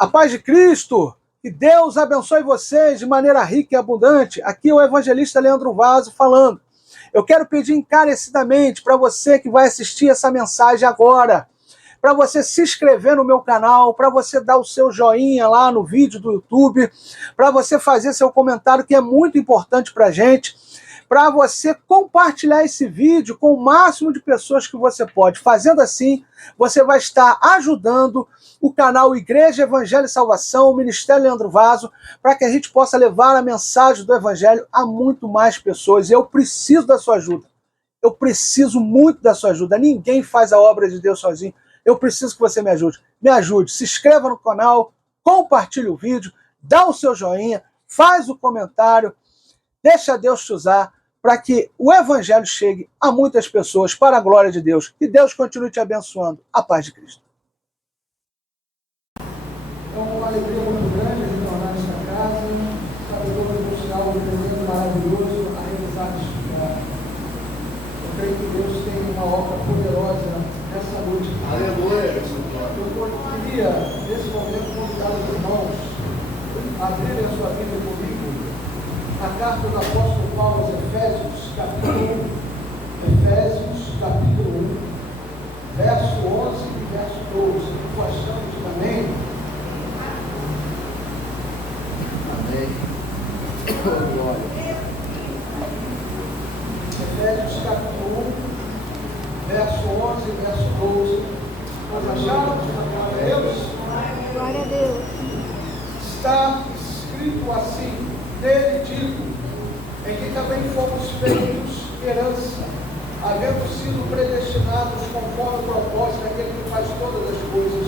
A paz de Cristo, que Deus abençoe vocês de maneira rica e abundante. Aqui é o evangelista Leandro Vaso falando. Eu quero pedir encarecidamente para você que vai assistir essa mensagem agora, para você se inscrever no meu canal, para você dar o seu joinha lá no vídeo do YouTube, para você fazer seu comentário, que é muito importante para a gente, para você compartilhar esse vídeo com o máximo de pessoas que você pode. Fazendo assim, você vai estar ajudando o canal Igreja, Evangelho e Salvação, o Ministério Leandro Vaso, para que a gente possa levar a mensagem do Evangelho a muito mais pessoas. Eu preciso da sua ajuda. Eu preciso muito da sua ajuda. Ninguém faz a obra de Deus sozinho. Eu preciso que você me ajude. Me ajude. Se inscreva no canal, compartilhe o vídeo, dá o seu joinha, faz o comentário, deixa Deus te usar para que o Evangelho chegue a muitas pessoas para a glória de Deus. Que Deus continue te abençoando. A paz de Cristo. Então, uma alegria muito grande retornar nesta casa, sabe, eu vou mostrar um presente maravilhoso a realizar neste lugar. Eu creio que Deus tem uma obra poderosa nessa noite. Aleluia! Eu queria, nesse momento, convidar os irmãos a abrirem a sua Bíblia comigo, a carta do apóstolo Paulo aos Efésios, capítulo 1, verso 11 e verso 12. Gostamos também. Glória. Efésios capítulo 1, verso 11 e verso 12. Nós achamos? Glória a Deus. Glória a Deus. Está escrito assim, nele digo, em que também fomos feitos herança, havendo sido predestinados conforme o propósito daquele que faz todas as coisas,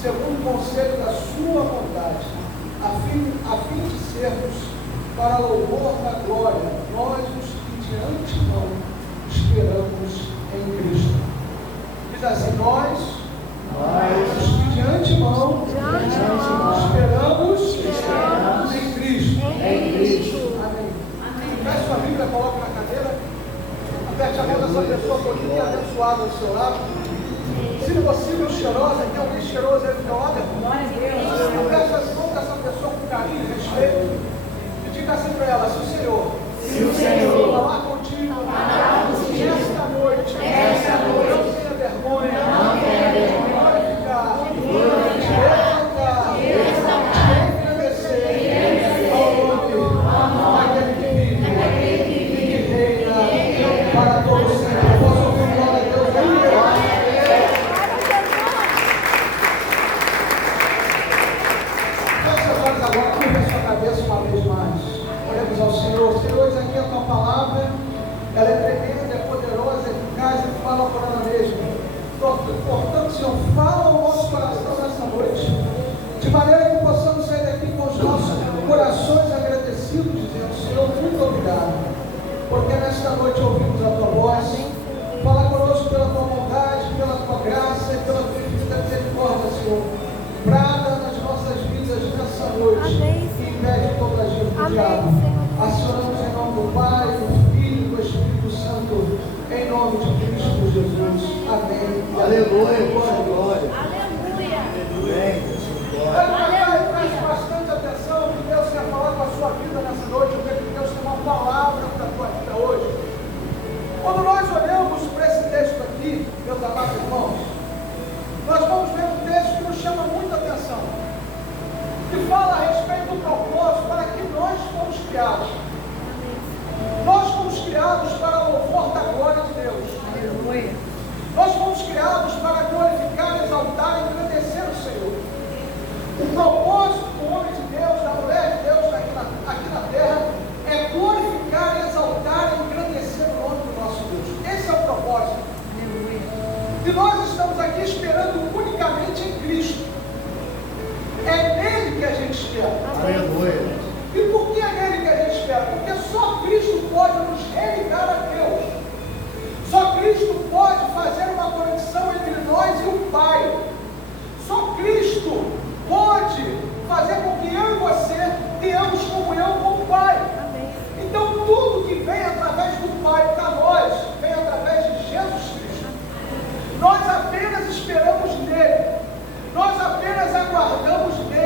segundo o conselho da sua vontade, a fim de sermos para louvor da glória, nós os que de antemão esperamos em Cristo. Diz assim, nós os que de antemão esperamos em Cristo. Amém. Pegue sua Bíblia, coloque na cadeira, aperte a mão dessa pessoa bonita e abençoada ao seu lado. Se possível, cheirosa, tem alguém cheiroso aí do teu lado? Aperte as mãos dessa pessoa com carinho e respeito e diga assim para ela, se o Senhor falar contigo esta noite, não tenha vergonha, glorificar, engrandecer ao nome daquele que vive e que reina para todos sempre. Posso ouvir glória a Deus? Feche seus olhos agora, curva sua cabeça uma vez mais. Oremos ao Senhor. Senhor, isso aqui é a tua palavra, ela é tremenda, é poderosa, é eficaz e fala por ela mesma. Portanto, Senhor, fala ao nosso coração nessa noite, de maneira que possamos sair daqui com os nossos corações agradecidos, dizendo, Senhor, muito obrigado, porque nesta noite ouvimos a tua voz. Fala conosco pela tua bondade, pela tua graça e pela tua infinita misericórdia, Senhor. Brada nas nossas vidas nessa noite. Amém, E impede toda a gente do Amém, diabo. Senhor. Acionamos em nome do Pai, do Filho e do Espírito Santo, em nome de Cristo Jesus. Amém. Aleluia, glória. Aleluia. Amém. Olha, preste bastante atenção que Deus quer falar com a sua vida nessa noite. Eu creio que Deus tem uma palavra para a tua vida hoje. Quando nós olhamos para esse texto aqui, meus amados irmãos, nós vamos ver um texto que nos chama muita atenção, que fala a respeito do propósito para que nós fomos criados. Nós fomos criados para o louvor da glória de Deus. Aleluia. Nós fomos criados para glorificar, exaltar e engrandecer o Senhor. O propósito do homem de Deus, da mulher de Deus aqui na terra, é glorificar, exaltar e engrandecer o nome do nosso Deus. Esse é o propósito. E nós estamos aqui esperando unicamente em Cristo. É nele que a gente espera. Aleluia. E por que é nele que a gente espera? Porque só Cristo pode nos religar a Deus. Só Cristo pode fazer uma conexão entre nós e o Pai. Só Cristo pode fazer com que eu e você tenhamos comunhão com o Pai. Então tudo que vem através do Pai para nós, vem através de Jesus Cristo. Nós apenas esperamos nele. Nós apenas aguardamos nele.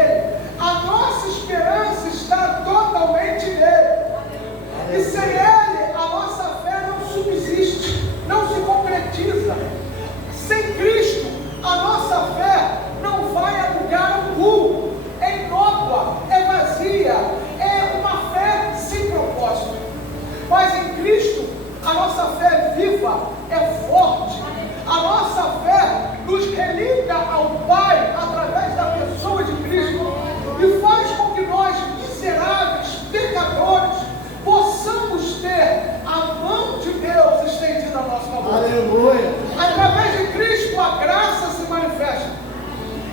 religa ao Pai através da pessoa de Cristo e faz com que nós, miseráveis, pecadores, possamos ter a mão de Deus estendida a nosso favor. Aleluia. Através de Cristo a graça se manifesta.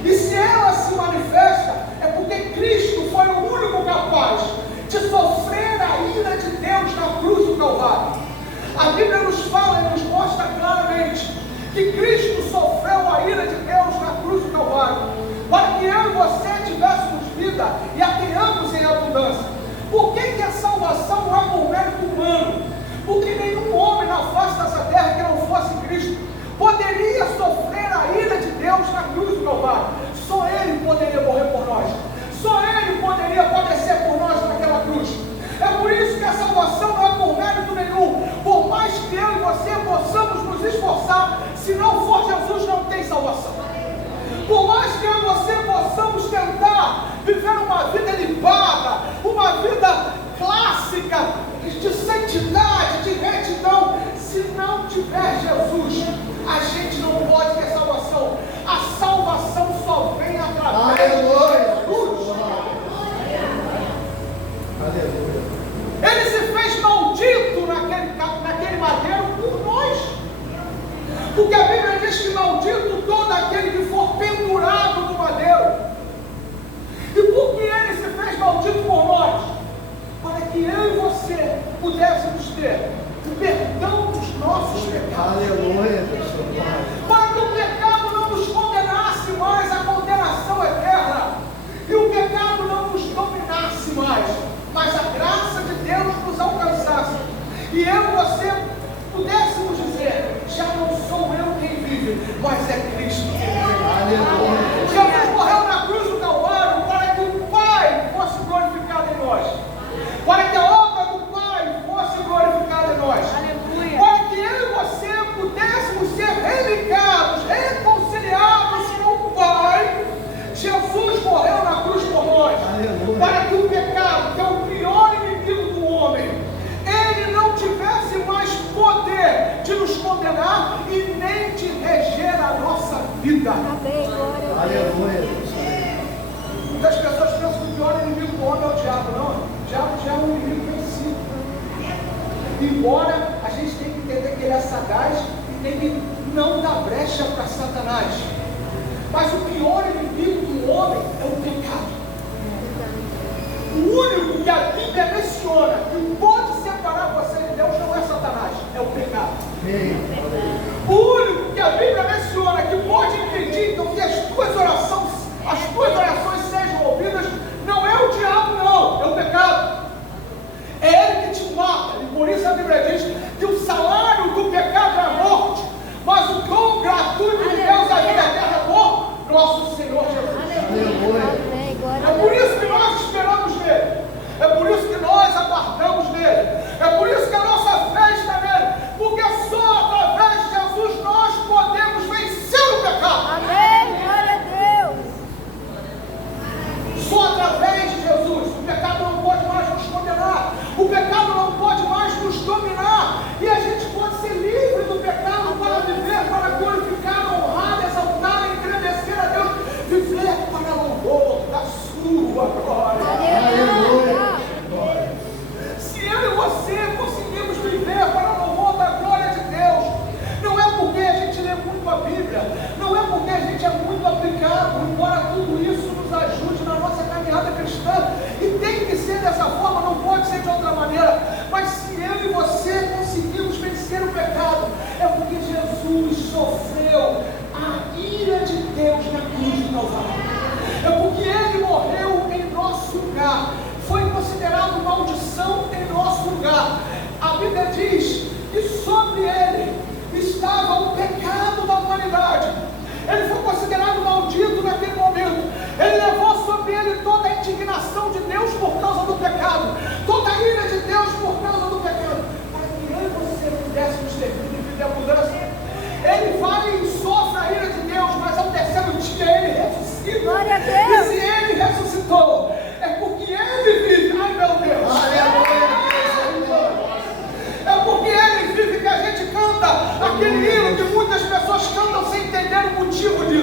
E se ela se manifesta, é porque Cristo foi o único capaz de sofrer a ira de Deus na cruz do Calvário. A Bíblia nos fala e nos mostra claramente que Cristo sofreu a ira de Deus na cruz do Calvário, para que eu e você tivéssemos vida e a tenhamos em abundância. Por que a salvação não é por mérito humano? Porque nenhum homem na face dessa terra que não fosse Cristo poderia sofrer a ira de Deus na cruz do Calvário. Só Ele poderia morrer por nós. Só Ele poderia padecer por nós naquela cruz. É por isso que a salvação não é por mérito nenhum. Por mais que eu e você possamos nos esforçar, se não for Jesus, não tem salvação. Por mais que eu e você possamos tentar viver uma vida limpada, uma vida clássica, de santidade, de retidão, se não tiver Jesus, a gente não pode ter salvação. A salvação só vem através de Jesus. Aleluia. Ele se fez maldito naquele madeiro por nós. Porque a Bíblia diz que maldito todo aquele que for pendurado no madeiro. E por que ele se fez maldito por nós? Para que eu e você pudéssemos ter o perdão dos nossos pecados. Aleluia. Para que o pecado não nos condenasse mais à condenação eterna. E o pecado não nos dominasse mais. Mas a graça de Deus nos alcançasse. E eu e você pudéssemos dizer: já não sou eu quem vive, mas é Cristo quem vive. Aleluia. Jesus morreu na cruz do Calvário para que o Pai fosse glorificado em nós. Para que a obra do Pai fosse glorificada em nós. Aleluia. Para que eu e você pudéssemos ser religados, reconciliados com o Pai. Jesus morreu na cruz por nós. Aleluia. Para que o pecado, que é o pior inimigo do homem, ele não tivesse mais poder de nos condenar e nem de reger a nossa vida. Amém. Glória a Deus. Aleluia. Muitas pessoas pensam que o pior inimigo do homem é o diabo. Não, o diabo já é um inimigo vencido. Embora a gente tenha que entender que ele é sagaz e tem que não dar brecha para Satanás. Mas o pior inimigo do homem é o pecado. O único que a Bíblia menciona que pode separar você de Deus não é Satanás, é o pecado. O único que a Bíblia menciona que pode impedir que as tuas orações sejam ouvidas não é o diabo, não, é o pecado. É ele que te mata. E por isso a Bíblia diz que o salário do pecado é a morte, mas o dom gratuito de Deus é a vida eterna por nosso Senhor Jesus. Amém. Glória a É por Deus. isso que nós esperamos nele. É por isso que nós aguardamos nele. É por isso que a nossa fé está nele. Porque só através de Jesus nós podemos vencer o pecado. Amém. Glória a Deus. Só através de Jesus. O pecado não pode mais nos condenar. O pecado não pode mais nos dominar. E a gente pode ser livre do pecado para viver, para glorificar, honrar, exaltar, engrandecer a Deus. Viver para louvor da sua glória. Aleluia. Se eu e você conseguimos viver para louvor da glória de Deus, não é porque a gente lê muito a Bíblia, não é porque a gente é muito aplicado, embora tudo isso nos ajude na nossa caminhada cristã, e tem que ser dessa forma, não pode ser de outra maneira, mas se eu e você conseguimos vencer o pecado, é porque Jesus sofreu a ira de Deus na cruz do Calvário. É porque Ele morreu em nosso lugar, foi considerado maldição em nosso lugar. A Bíblia diz que sobre Ele estava o pecado da humanidade. Ele foi considerado maldito naquele momento. Ele levou sobre Ele toda a indignação de Deus por causa do pecado, toda a ira de Deus por causa do pecado, para que eu e você pudéssemos ter vida e vida abundância. Ele vai e sofre a ira de Deus, mas ao terceiro dia Ele ressuscita. Glória a Deus. E se Ele ressuscitou, é porque Ele vive. Ai, meu Deus. É porque Ele vive que a gente canta aquele hino que muitas pessoas cantam sem entender o motivo disso.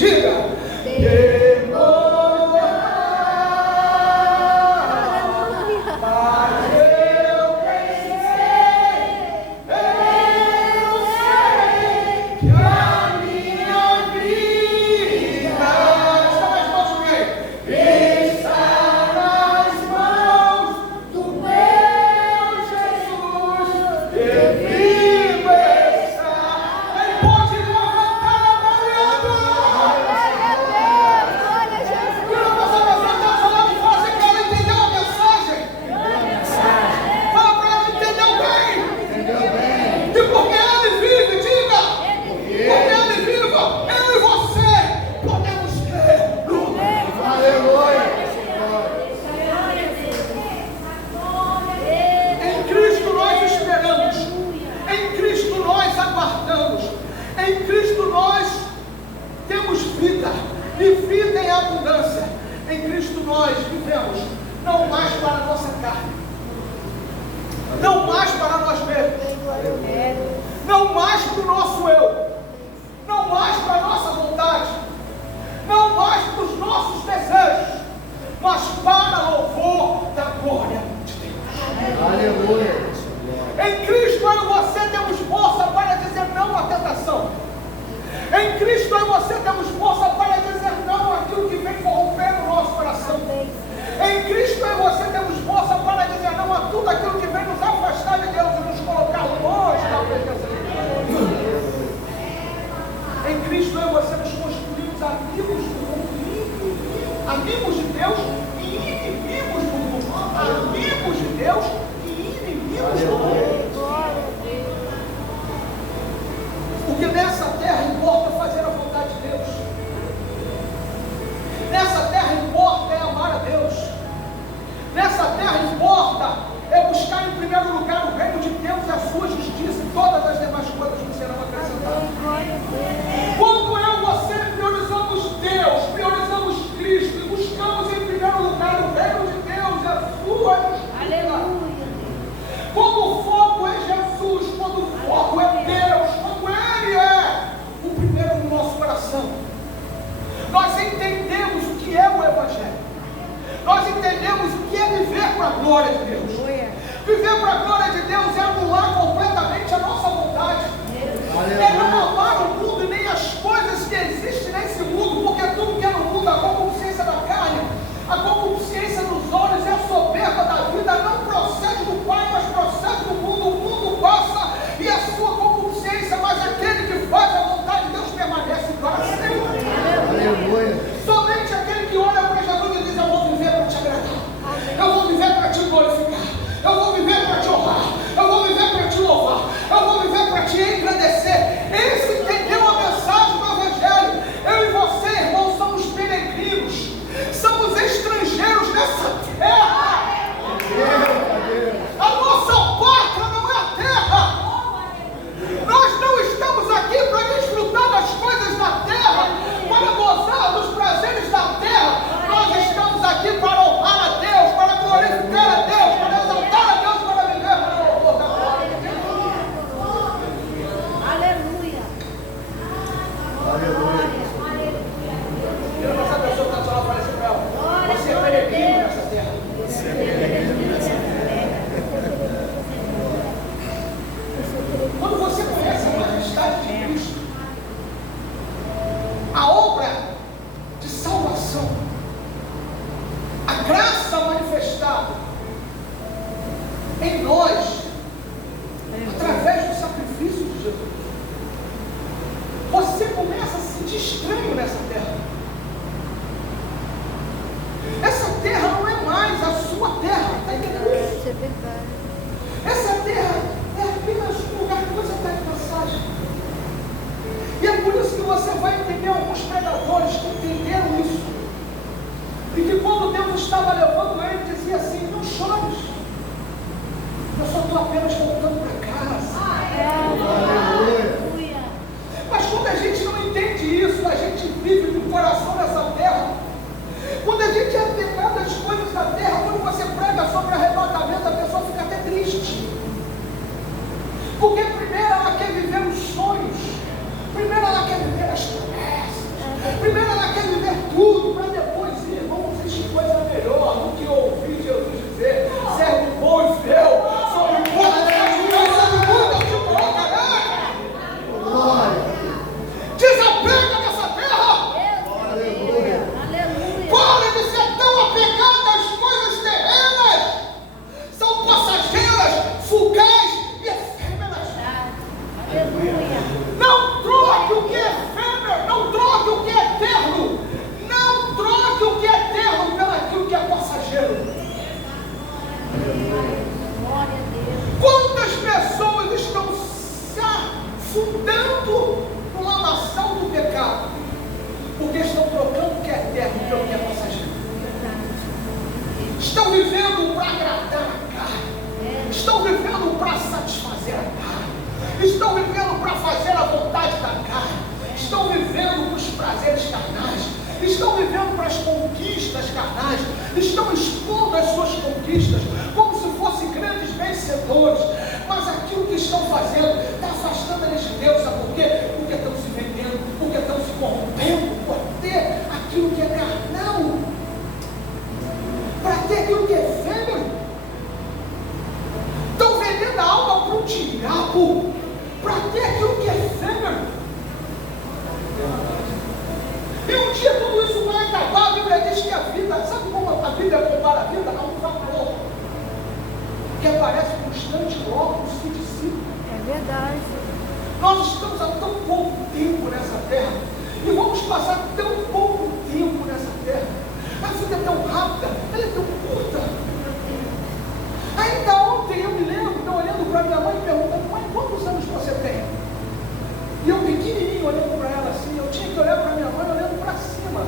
Diga. Porque primeiro ela quer viver os sonhos. Primeiro ela quer viver as promessas. Primeiro estão expondo as suas conquistas como se fossem grandes vencedores, mas aquilo que estão fazendo está afastando eles de Deus. Sabe por quê? Porque estão se vendendo, porque estão se corrompendo por ter aquilo que é carnal, para ter aquilo que é efêmero. Estão vendendo a alma para o diabo, para ter aquilo que é efêmero. E um dia tudo isso vai acabar. A Bíblia diz que a vida, sabe como a Bíblia compara a vida? A um vapor que aparece constante, logo se dissipa. É verdade. Nós estamos há tão pouco tempo nessa terra, e vamos passar tão pouco tempo nessa terra. A vida é tão rápida, ela é tão curta. Ainda ontem eu me lembro, olhando para minha mãe e perguntando: mãe, quantos anos você tem? E eu pequenininho olhando para ela assim, eu tinha que olhar para minha mãe olhando para cima.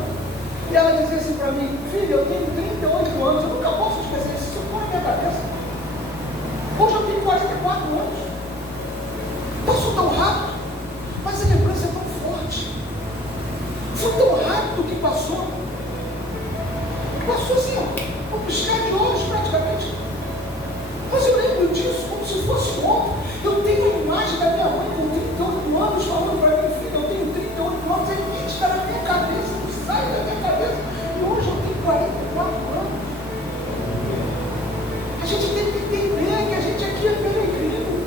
E ela dizia assim para mim: filha, eu tenho 38 anos, eu nunca posso esquecer isso, ficou na minha cabeça. Hoje eu tenho 44 anos. Passou tão rápido, mas a lembrança é tão forte. Foi tão rápido que passou. Passou assim, ó, um piscar de olhos praticamente. Mas eu lembro disso como se fosse ontem. Eu tenho a imagem da minha mãe com 38 anos falando para mim: filho, eu tenho 38 anos, é nítida na minha cabeça, não sai da minha cabeça. E hoje eu tenho 44 anos. A gente tem que entender que a gente aqui é peregrino.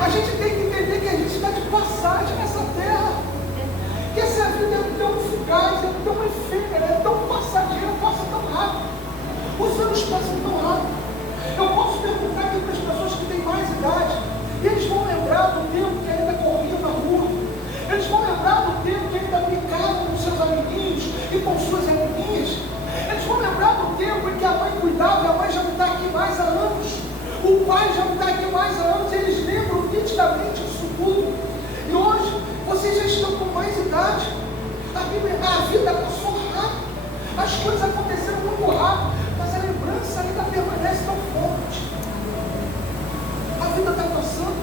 A gente tem que entender que a gente está de passagem nessa terra. Que essa vida é tão fugaz, é tão efêmera, é tão passageira, passa tão rápido. Os anos passam tão rápido. Eu posso perguntar aqui para as pessoas que têm mais idade, e eles vão lembrar do tempo que ainda corriam na rua. Eles vão lembrar do tempo que ainda brincavam com seus amiguinhos e com suas amiguinhas. Eles vão lembrar do tempo em que a mãe cuidava, e a mãe já não está aqui mais há anos. O pai já não está aqui mais há anos. Eles lembram nitidamente isso tudo. E hoje, vocês já estão com mais idade. A vida passou rápido. As coisas aconteceram muito rápido. Mas a lembrança ainda permanece tão forte. A vida está passando.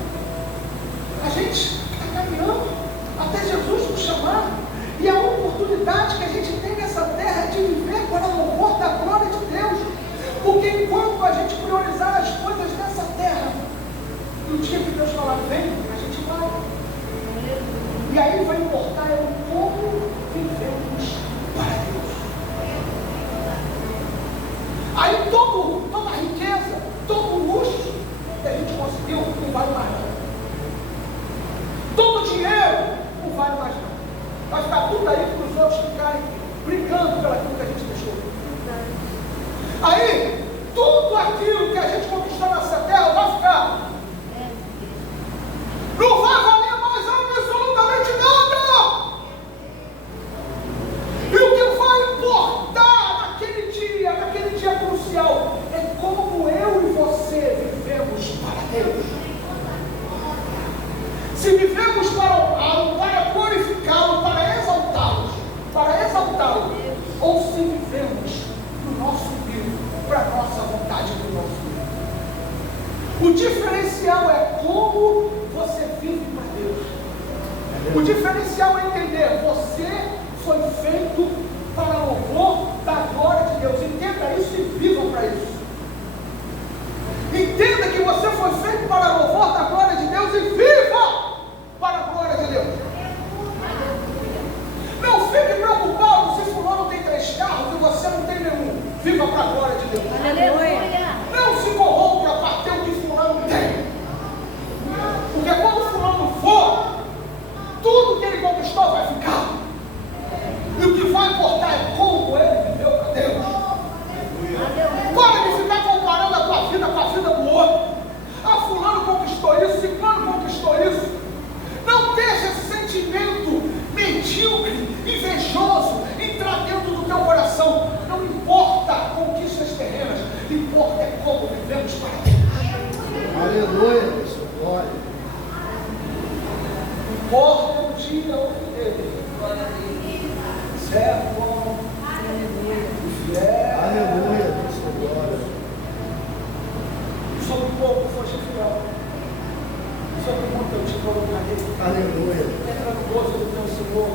A gente está caminhando até Jesus nos chamar. E a oportunidade que a gente tem nessa terra é de viver para o louvor da glória de Deus. Porque enquanto a gente priorizar as coisas nessa terra, no dia que Deus falar vem, a gente vai. E aí vai importar é o como vivemos para Deus. Aí toda a riqueza, todo o luxo que a gente conseguiu não vale mais nada. Todo o dinheiro não vale mais nada. Vai ficar tudo aí para os outros ficarem brigando pelo aquilo que a gente deixou. Aí, tudo aquilo que a gente conquistou nessa terra vai ficar. Não vai valer mais absolutamente nada. E o que vai importar naquele dia crucial, é como eu e você vivemos para Deus. Se vivemos para honrá-lo, para glorificá-lo, para exaltá-lo, ou se vivemos no nosso umbigo, para a nossa vontade do nosso umbigo. O diferencial é como você vive para Deus. O diferencial é entender: você foi feito para louvor da glória de Deus. Entenda isso e viva para isso. Entenda que você foi feito para louvor da glória de Deus e viva para a glória de Deus. Não fique preocupado se fulano tem 3 carros e você não tem nenhum. Viva para a glória de Deus. Aleluia. Não se corrompa para ter o que fulano tem. Porque quando fulano for, tudo que ele conquistou vai ficar. E o que vai importar é como ele viveu para Deus. Para de ficar comparando a tua vida com a vida do outro. Ah, fulano conquistou isso, ciclano conquistou isso. Não deixe esse sentimento medíocre, invejoso entrar dentro do teu coração. Não importa conquistas terrenas, importa é como vivemos para Deus. Aleluia, glória. Importa o dia ou o dele. Servo bom, fiel. Aleluia, glória. Sobre pouco foste fiel, sobre muito eu te colocarei. Aleluia. Entra no gozo do teu Senhor.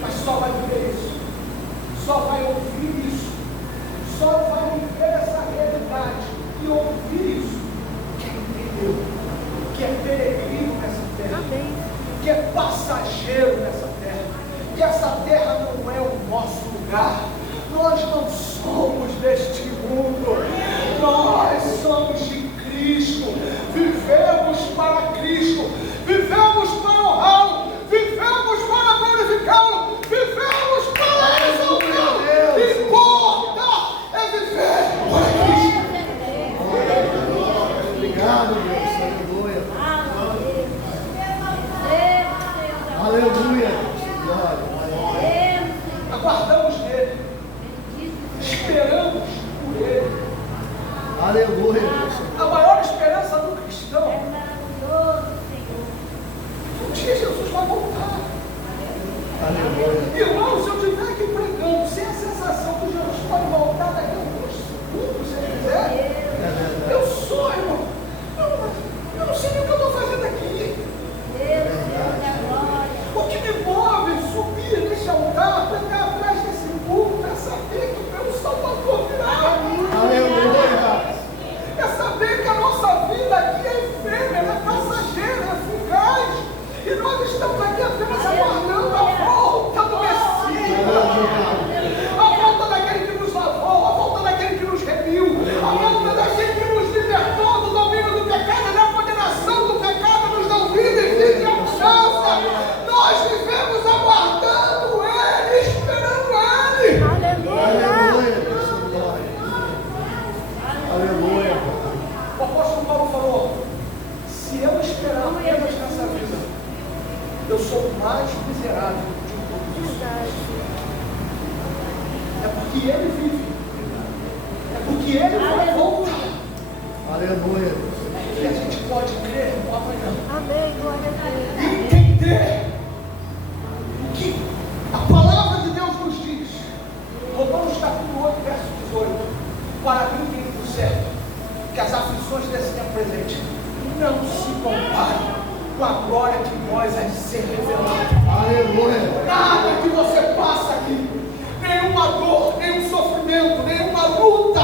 Mas só vai viver isso, só vai ouvir isso só vai viver essa realidade e ouvir isso quem entendeu que é peregrino nessa terra, Amém. que é passageiro nessa terra, que essa terra não é o nosso lugar. Nós não somos deste mundo, nós somos de Cristo, vivemos para Cristo, vivemos para honrá-lo, vivemos para glorificá-lo, vivemos para exaltá-lo. Importa é viver para Cristo. Obrigado, Deus. Aleluia. Aleluia. Glória. Aguardamos nele, esperamos por ele. Aleluia, Deus. A maior esperança do cristão, um dia Jesus vai voltar. Aleluia. Irmão, se eu estiver aqui pregando sem a sensação que Jesus pode voltar daqui a alguns segundos, se ele quiser, eu sou, irmão. Eu não sei nem o que eu estou fazendo aqui. O que me move subir nesse altar, pegar atrás desse púlpito, é saber que o meu Salvador virá. Aleluia. É saber que a nossa vida aqui é efêmera, é passageira, é fugaz. E nós estamos aqui apenas aguardando a volta do Messias. A volta daquele que nos lavou, a volta daquele que nos remiu, a volta daquele que nos libertou do domínio do pecado, da condenação do pecado, nos deu vida e vida e abundância. Nós vivemos aguardando Ele, esperando Ele. Aleluia, Deus. Glória. Aleluia. O apóstolo Paulo falou: se eu esperar apenas nessa vida, eu sou o mais miserável de todos. É porque Ele vive, é porque Ele vai voltar, Aleluia. que a gente pode crer no amanhã. Amém. Glória a Deus. E entender o que a palavra de Deus nos diz. Romanos capítulo 8, verso 18. Para mim tem por certo que as aflições desse tempo presente não se comparem com a glória que nós há de ser revelada. Aleluia. Nada que você passa aqui, nenhuma dor, nenhum sofrimento, nenhuma luta,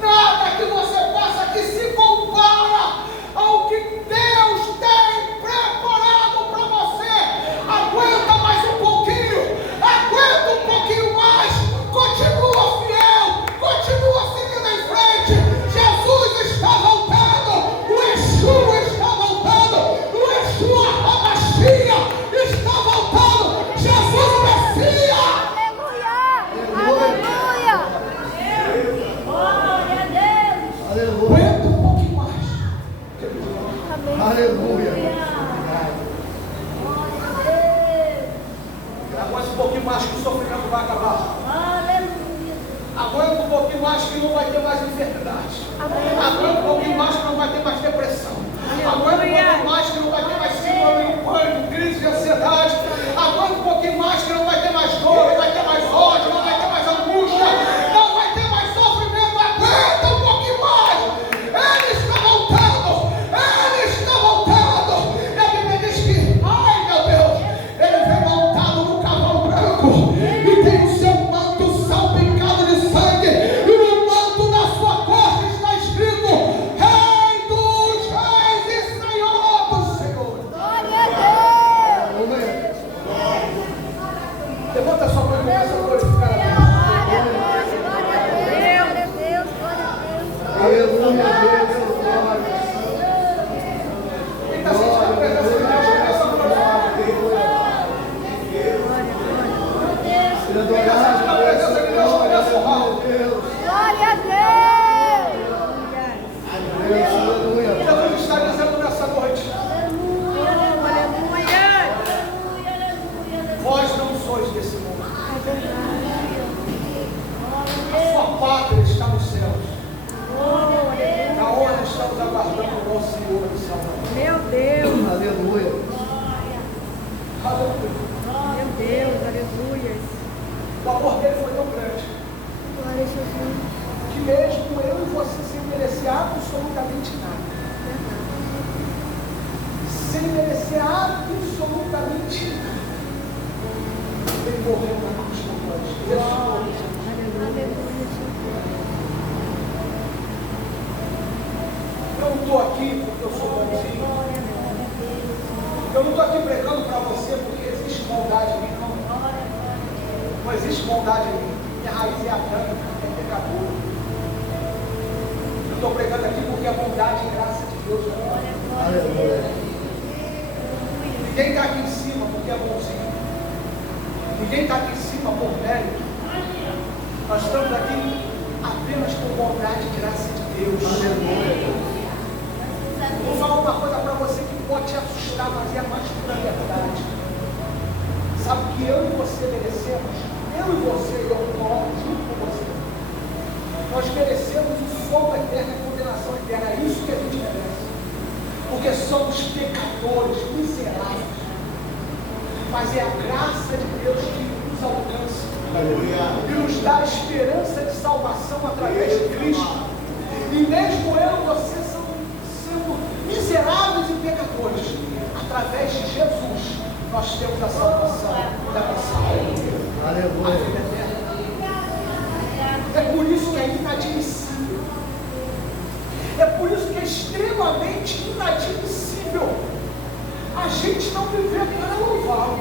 nada que você passa aqui se compara ao que Deus tem preparado para você. Aguenta mais um pouquinho, aguenta um pouquinho mais, continua fiel, continua seguindo em frente. Jesus está voltando, o Yeshua está voltando, o Yeshua Hamashia está voltando, Jesus Messias. Aleluia. Aleluia. Glória a Deus. Aleluia. Aguenta um pouquinho mais. Amém. Aleluia. Glória a Deus. Aguenta um pouquinho mais que o sofrimento vai acabar. Aleluia. Aguenta um pouquinho mais que não vai ter mais enfermidade. Aguenta um pouquinho mais que não vai ter mais depressão. Aguenta um pouquinho mais que não vai ter mais síndrome do pânico, crise de ansiedade. Aguenta um pouquinho mais que não vai ter mais dor, não vai ter mais ódio, não vai ter mais angústia, não vai ter mais sofrimento. Aguenta um pouquinho mais. Ele está voltando. Ele está voltando. E a Bíblia diz que, ai meu Deus, ele vem montado no cavalo branco e tem o seu manto salpicado de sangue. E no manto da sua corte está escrito: Rei dos Reis e Senhor dos Senhores. Glória a Deus. Aleluia. Levanta sua mão e começa a glorificar a Deus. Glória a Deus. Glória a Deus. Glória a Deus. Aleluia, Deus. Glória. Quem está sentindo a presença de Deus, começa a glorificar. Seja adorado, A presença de Deus, começa a honrar. Glória a Deus. Deus. Aleluia. Jesus está dizendo nessa noite: vós não sois desse mundo. A sua pátria está nos céus. Aonde estamos aguardando o nosso Senhor e Salvador. Meu Deus. Aleluia. Aleluia. Meu Deus. Aleluia. O amor dele foi tão grande Glória a Jesus. que mesmo eu e você sem merecer absolutamente nada, sem merecer absolutamente nada, ele morreu na cruz por nós. Aleluia. Eu não estou aqui porque eu sou bonzinho. Eu não estou aqui pregando para você porque existe bondade em mim, não. Não existe bondade em mim. Minha raiz é adâmica, é pecador. Eu estou pregando aqui porque a bondade e graça de Deus é bom. Ninguém está aqui em cima porque é bonzinho. Ninguém está aqui em cima por mérito. Nós estamos aqui apenas por bondade e graça de Deus. Vou falar uma coisa para você que pode te assustar, mas é a mais pura verdade. Sabe o que eu e você merecemos? Eu e você, eu coloco junto com você. Nós merecemos o fogo eterno e a condenação eterna. É isso que a gente merece. Porque somos pecadores, miseráveis. Mas é a graça de Deus que nos alcança. E nos dá a esperança de salvação através de Cristo. E mesmo eu e você sendo miseráveis e pecadores, através de Jesus, nós temos a salvação da nossa alma. A vida eterna. É por isso que é inadmissível. É por isso que é extremamente inadmissível a gente não viver pelo louvor.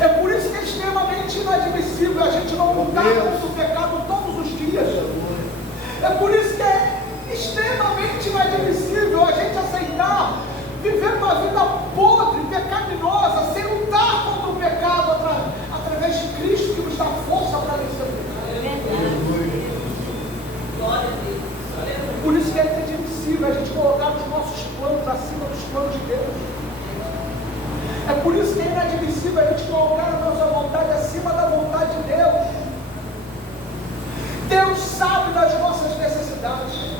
É por isso que é extremamente inadmissível a gente não lutar contra o pecado todos os dias. É por isso que é extremamente inadmissível a gente aceitar viver uma vida podre, pecaminosa, sem lutar contra o pecado através de Cristo que nos dá força para vencer o pecado. Por isso que é inadmissível a gente colocar os nossos planos acima dos planos de Deus. É por isso que é inadmissível a gente colocar a nossa vontade acima da vontade de Deus. Deus sabe das nossas necessidades.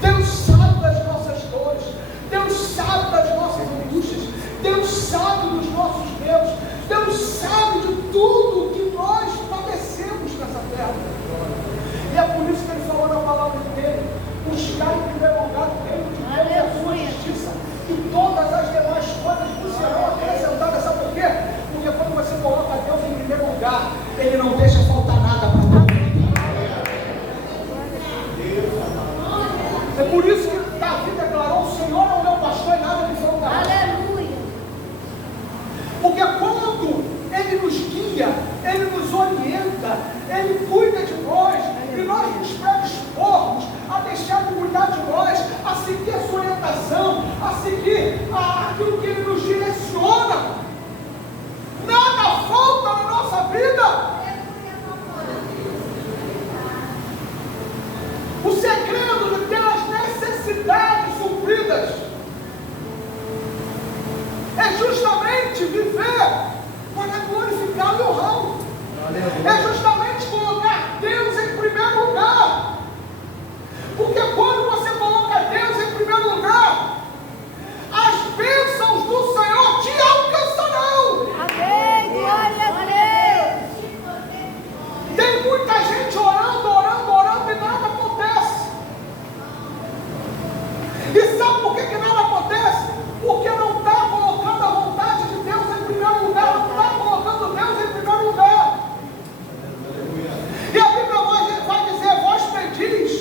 Deus sabe das nossas dores. Deus sabe das nossas angústias. Deus sabe dos nossos medos. Deus sabe de tudo que nós padecemos nessa terra. E é por isso que Ele falou na palavra dele: buscar em primeiro lugar o reino de Deus e a sua justiça, e todas as demais coisas vos serão acrescentadas. Sabe por quê? Porque quando você coloca Deus em primeiro lugar, Ele não deixa faltar nada para tua vida. É por isso que Davi declarou: o Senhor é o meu pastor e nada me faltará. Aleluia. Porque quando Ele nos guia, Ele nos orienta, Ele cuida de nós, e nós nos predispormos a deixar de cuidar de nós, a seguir a sua orientação, a seguir aquilo que Ele nos direciona, nada falta na nossa vida. O segredo de ter as necessidades supridas é justamente viver para glorificar o meu ramo. É justamente colocar Deus em primeiro lugar. Porque quando você coloca Deus em primeiro lugar, as bênçãos do Senhor te alcançarão. Amém. Glória a Deus. Tem muita gente orando, orando, orando e nada acontece. E sabe por que nada acontece? Porque não está colocando a vontade de Deus em primeiro lugar, não está colocando Deus em primeiro lugar. E a Bíblia vai dizer: vós pedis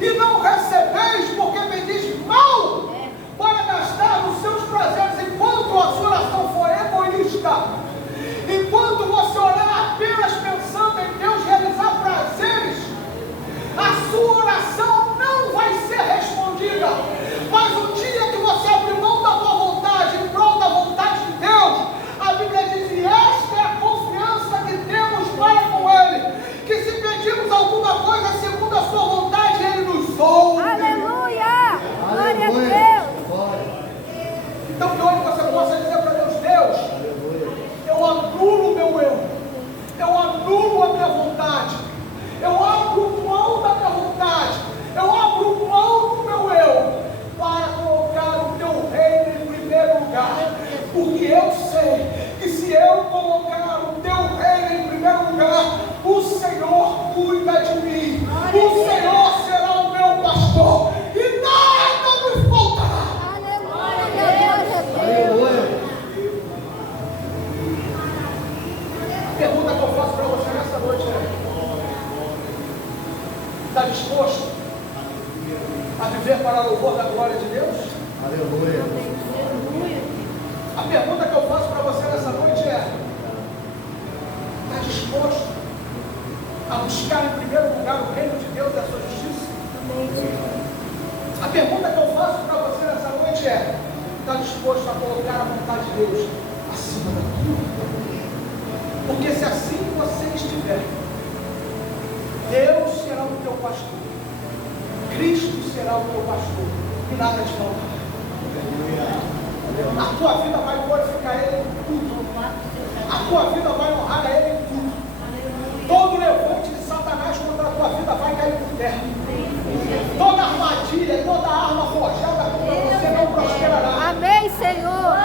e não recebeis, porque pedis mal para gastar nos seus prazeres. Enquanto a sua oração for egoísta, enquanto você orar apenas pensando em Deus realizar prazeres, a sua oração não vai ser respondida. Mas o dia que você abrir mão da tua vontade em prol da vontade de Deus, a Bíblia diz: e esta é a confiança que temos para com Ele, que se pedimos alguma coisa segundo a sua vontade, Ele nos ouve. Aleluia. Glória a Deus. Então que hoje você possa dizer para Deus: Deus, eu anulo o meu eu, eu anulo a minha vontade, eu abro mão da minha vontade, eu abro mão do meu eu, para colocar o teu reino em primeiro lugar. Porque eu sei que se eu colocar o teu reino em primeiro lugar, o Senhor cuida de mim, o Senhor será o meu pastor e nada me faltará. Aleluia. A pergunta que eu faço para você nessa noite é: está disposto a viver para o louvor da glória de Deus? Aleluia. A pergunta que eu faço para você nessa noite é: está disposto a buscar em primeiro lugar o reino de Deus e a sua justiça? A pergunta que eu faço para você nessa noite é: está disposto a colocar a vontade de Deus acima da tua? Porque se assim você estiver, Deus será o teu pastor, Cristo será o teu pastor, e nada te faltará. A tua vida vai glorificar Ele em tudo. A tua vida vai honrar a Ele em tudo. Todo levante de Satanás contra a tua vida vai cair por terra. Toda armadilha, toda arma forjada contra você não prosperará. Amém, Senhor.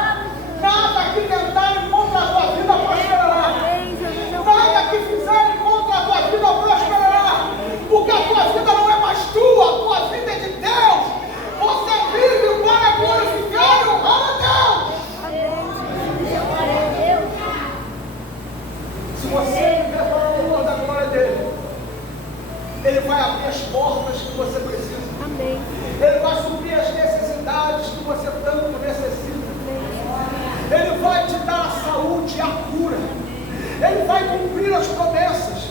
Nada que tentarem contra a tua vida prosperará. Amém, Jesus. Nada que fizerem contra a tua vida prosperará. Porque a tua vida não é mais tua, a tua vida é de Deus. Você vive para glorificar e honrar a Deus. Amém. Se você viver para o louvor da glória dele, Ele vai abrir as portas que você precisa. Amém. Ele vai suprir as necessidades que você tanto necessita. Ele vai te dar a saúde e a cura. Ele vai cumprir as promessas.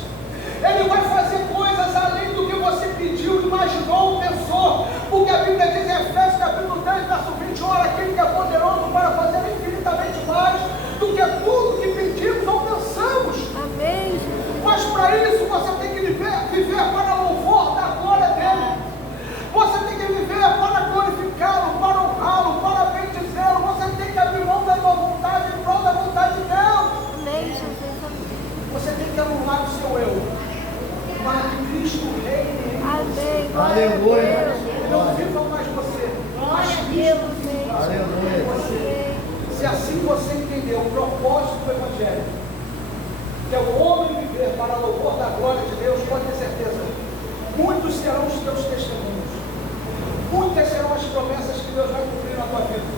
Ele vai fazer coisas além do que você pediu, imaginou ou pensou. Porque a Bíblia diz em Efésios capítulo 10, verso 21, olha, aquele que é poderoso para fazer infinitamente mais do que tudo que pedimos ou pensamos. Amém. Mas para isso você tem que viver para o louvor da glória dele. Você tem que viver para glorificá-lo, para honrá-lo, para bendizê-lo. Você tem que abrir mão da tua vontade em prol da vontade de Deus. Amém, Jesus. Você tem que anular o seu eu, para que Cristo reine em você. Amém. Glória a Aleluia. Deus. Não viva mais você, mas Glória a Cristo Deus. vive em Aleluia. você. Se assim você entender o propósito do Evangelho, que é o homem viver para o louvor da glória de Deus, pode ter certeza, muitos serão os teus testemunhos, muitas serão as promessas que Deus vai cumprir na tua vida,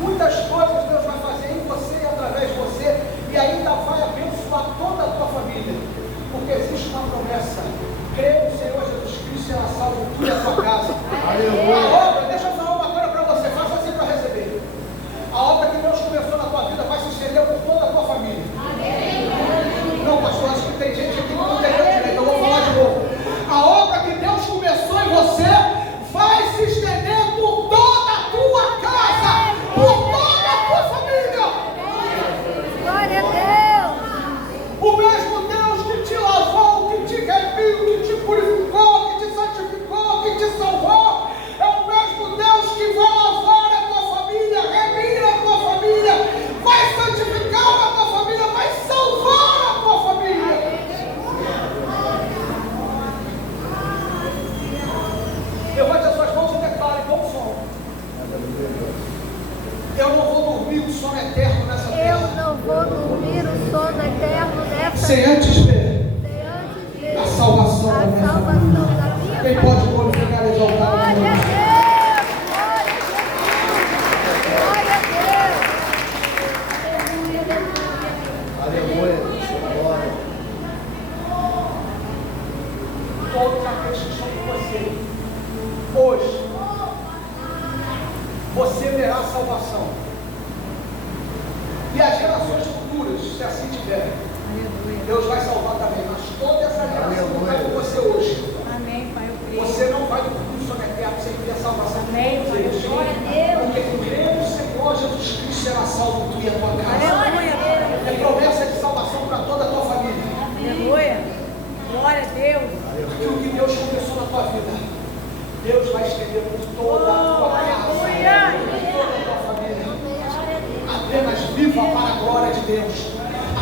muitas coisas Deus vai fazer em você e através de você, e ainda vai abençoar toda a tua família, porque existe uma promessa: crê no Senhor Jesus Cristo e será salvo tu e a tua casa. Aleluia. A obra, deixa eu falar uma coisa para você, faça assim para receber. A obra que Deus começou na tua vida vai se estender por toda a tua família. Não, pastor, acho que tem gente aqui que não entendeu direito, eu vou falar de novo. A obra que Deus começou em você vai se estender por toda a tua casa, por toda a tua família. Glória a Deus. O mesmo Deus que te lavou, que te remiu, que te purificou, que te santificou, que te salvou, é o mesmo Deus que vai lavar a tua família, remir a tua família, vai santificar a tua família, vai salvar a tua família. Levante as suas mãos e declare com som: eu não vou dormir o sono eterno nessa Eu terra, não vou dormir o sono eterno nessa sem antes ver sem antes ver a salvação da a minha salvação família. da minha Quem família. pode glorificar e exaltar o Glória nome a de Deus! Glória a Deus! Aleluia. Glória. todos aqueles que estão com você hoje, você verá a salvação. E as gerações futuras, se assim tiver, Deus vai salvar também. Mas toda essa geração que está com você hoje, Amém, Pai, eu creio. você não vai dormir o sono eterno sem ver a salvação. Amém, Pai, Deus. glória a Deus. Porque crê no Senhor Jesus Cristo será salvo tu e a tua casa. Aleluia. É promessa de salvação para toda a tua família. Aleluia. Glória a Deus. Aquilo que Deus começou na tua vida, Deus vai estender por toda a tua casa, por toda a tua família. Apenas viva para a glória de Deus.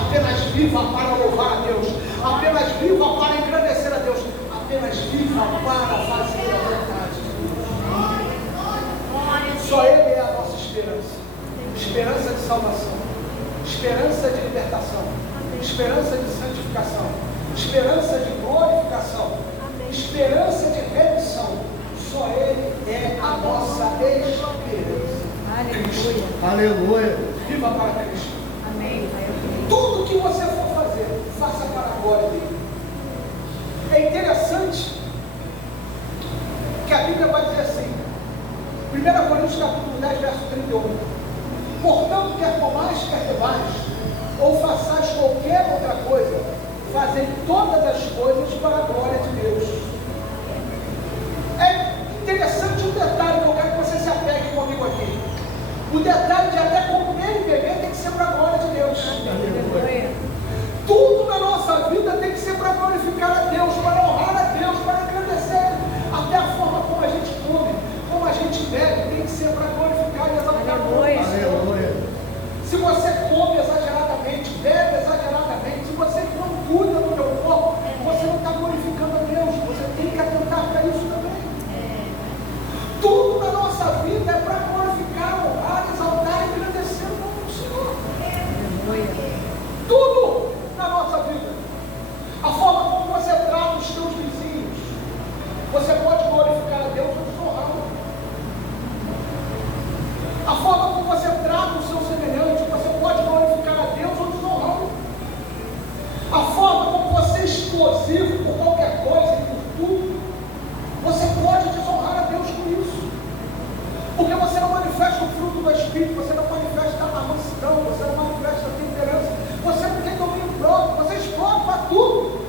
Apenas viva para louvar a Deus. Apenas viva para engrandecer a Deus. Apenas viva para fazer a vontade de Deus. Só Ele é a nossa esperança. Esperança de salvação. Esperança de libertação. Esperança de santificação. Esperança de glorificação. Esperança de remissão. Só Ele é a nossa esperança. Aleluia. Aleluia. Viva para Cristo. Amém, Pai, eu creio. Tudo que você for fazer, faça para a glória dele. É interessante que a Bíblia vai dizer fazem todas as coisas para a glória de Deus. É interessante um detalhe que eu quero que você se apegue comigo aqui. O detalhe de até comer e beber tem que ser para a glória de Deus. Aleluia. Tudo na nossa vida tem que ser para glorificar a Deus, para honrar a Deus, para engrandecer. Até a forma como a gente come, como a gente bebe, tem que ser para glorificar e exaltar o nome do Senhor. Aleluia. Se você come exageradamente, bebe exageradamente, se você não cuida do teu corpo, você não está glorificando a Deus. Você tem que atentar para isso também. Tudo na nossa vida é para glorificar, honrar, exaltar e engrandecer o nome do Senhor. Aleluia. Tudo na nossa vida. A forma como você trata os teus vizinhos, você pode glorificar a Deus ou desonrá-lo. A forma como você trata o seu semelhante, você pode glorificar a Deus ou desonrá-lo. A forma como você é explosivo por qualquer coisa e por tudo, você pode desonrar a Deus com isso. Porque você não manifesta o fruto do Espírito, você não manifesta a mansidão, você não manifesta a temperança, você não tem domínio próprio, você explode para tudo.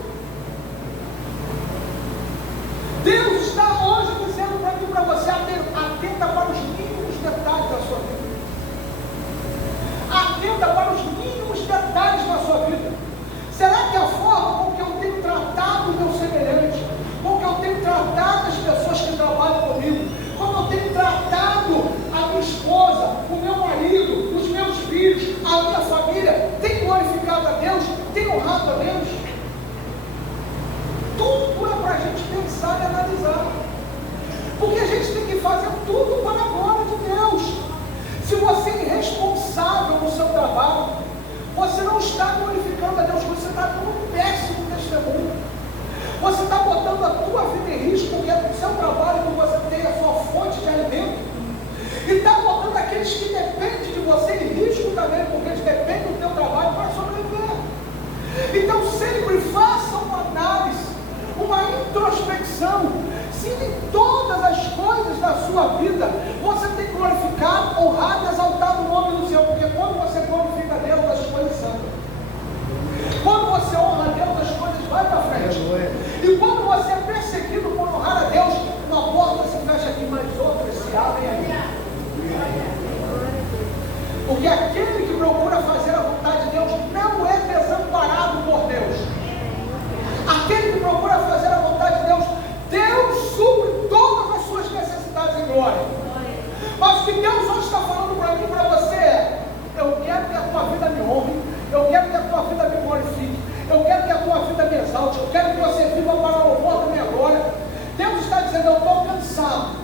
Deus está hoje dizendo para mim e para você, atenta para os mínimos detalhes da sua vida. Atenta para os mínimos detalhes da sua vida. Será que a forma com que eu tenho tratado o meu semelhante, com que eu tenho tratado as pessoas que trabalham comigo, como eu tenho tratado a minha esposa, o meu marido, os meus filhos, a minha família, tem glorificado a Deus, tem honrado a Deus? Tudo é para a gente pensar e analisar. Porque a gente tem que fazer tudo para a glória de Deus. Se você é irresponsável no seu trabalho, você não está glorificando a Deus, você está dando um péssimo testemunho. Você está botando a tua vida em risco, porque é no seu trabalho que você tem a sua fonte de alimento. E está botando aqueles que dependem de você em risco também, porque eles dependem do teu trabalho para sobreviver. Então sempre faça uma análise, uma introspecção, se em todas as coisas da sua vida você tem glorificado, honrado e exaltado o nome do Senhor, porque quando você glorifica a Deus, as coisas são. Quando você honra a Deus, as coisas vão para frente. E quando você é perseguido por honrar a Deus, uma porta se fecha aqui, mas outras se abrem ali. Porque aquele que procura fazer a vontade de Deus não é desamparado por Deus. Aquele que procura fazer a vontade de Deus, Deus supre todas as suas necessidades em glória. Mas o que Deus hoje está falando para mim e para você é: eu quero que a tua vida me honre, eu quero que a tua vida me glorifique, eu quero que a tua vida me exalte, eu quero que você viva para o louvor da minha glória. Deus está dizendo: eu estou cansado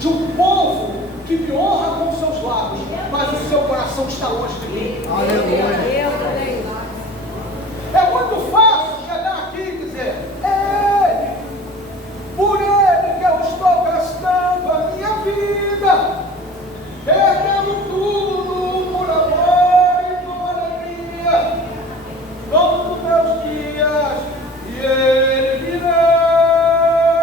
de um povo que me honra com seus lábios, mas o seu coração está longe de mim. Aleluia. É muito fácil chegar aqui e dizer: ei, por ele que eu estou gastando a minha vida, perdendo tudo por amor e por alegria, todos os meus dias, e ele virá,